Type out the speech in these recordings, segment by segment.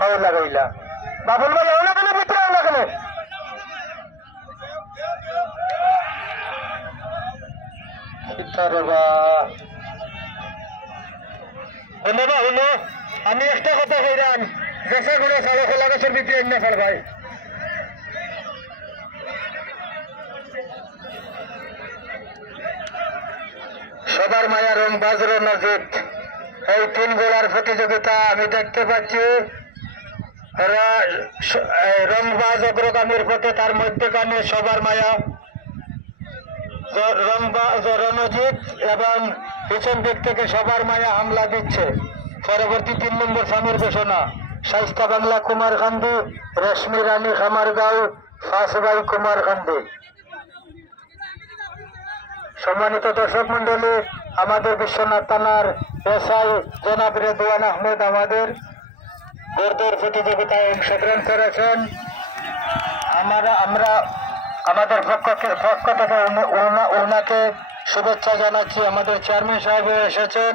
হাও লাগাইলা বাবুল ভাই আও না কেন ভিতরে আও না কেন আমি একটা কথা কইলাম দেশে গুলো সাড়ে খোলা গাছের ভিতরে না ফেল ভাই সবার মায়া রং বাজর নজিদ এই 3 গোলার প্রতিযোগিতা আমি দেখতে পাচ্ছি রংবাজ অগ্রগামীর পথে তার মধ্যখানে সবার মায়া রংবাজ রণজিৎ এবং পিছন দিক থেকে সবার মায়া হামলা দিচ্ছে পরবর্তী 3 নম্বর স্বামীর ঘোষণা শাইস্তা বাংলা কুমারকান্দি রেশমি রানী খামারগাঁও ফাঁসবাই কুমারকান্দি সম্মানিত দর্শক মন্ডলী আমাদের বিশ্বনাথ থানার এসআই জনাব রেদওয়ান আহমেদ আমাদের দৌড় প্রতিযোগিতায় অংশগ্রহণ করেছেন আমরা আমাদের পক্ষ থেকে ওনাকে শুভেচ্ছা জানাচ্ছি আমাদের চেয়ারম্যান সাহেব এসেছেন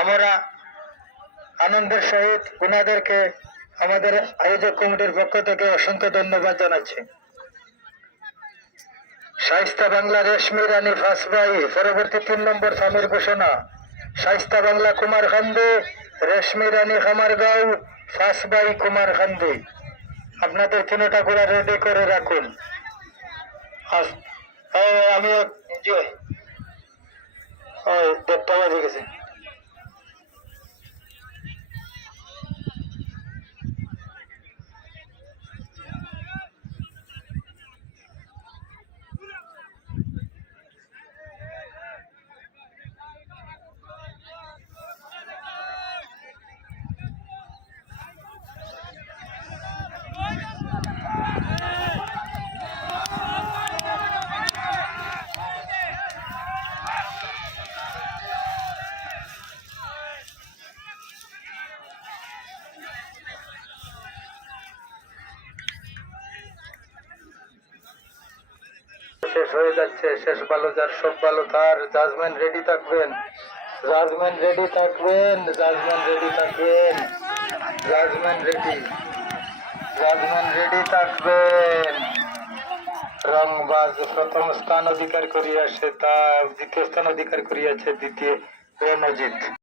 আমরা আনন্দের সহিত ওনাদেরকে আমাদের আয়োজক কমিটির পক্ষ থেকে অসংখ্য ধন্যবাদ জানাচ্ছি শাইস্তা বাংলা রেশমি রানী ফাঁসবাই পরবর্তী 3 নম্বর স্বামীর ঘোষণা শাইস্তা বাংলা কুমারকান্দি রেশমি রানী খামারগাঁও ফাঁসবাই কুমারকান্দি আপনাদের 3টা গোলা রেডি করে রাখুন আমি 1:30 বাজে গেছে শেষ হয়ে যাচ্ছে শেষ ভালো যার সব ভালো তার জাজমেন্ট রেডি থাকবেন জাজমেন্ট রেডি থাকবেন জাজমেন্ট রেডি থাকবেন জাজমেন্ট রেডি থাকবেন রংবাজ প্রথম স্থান অধিকার করিয়াছে তা দ্বিতীয় স্থান অধিকার করিয়াছে দ্বিতীয় রণজিৎ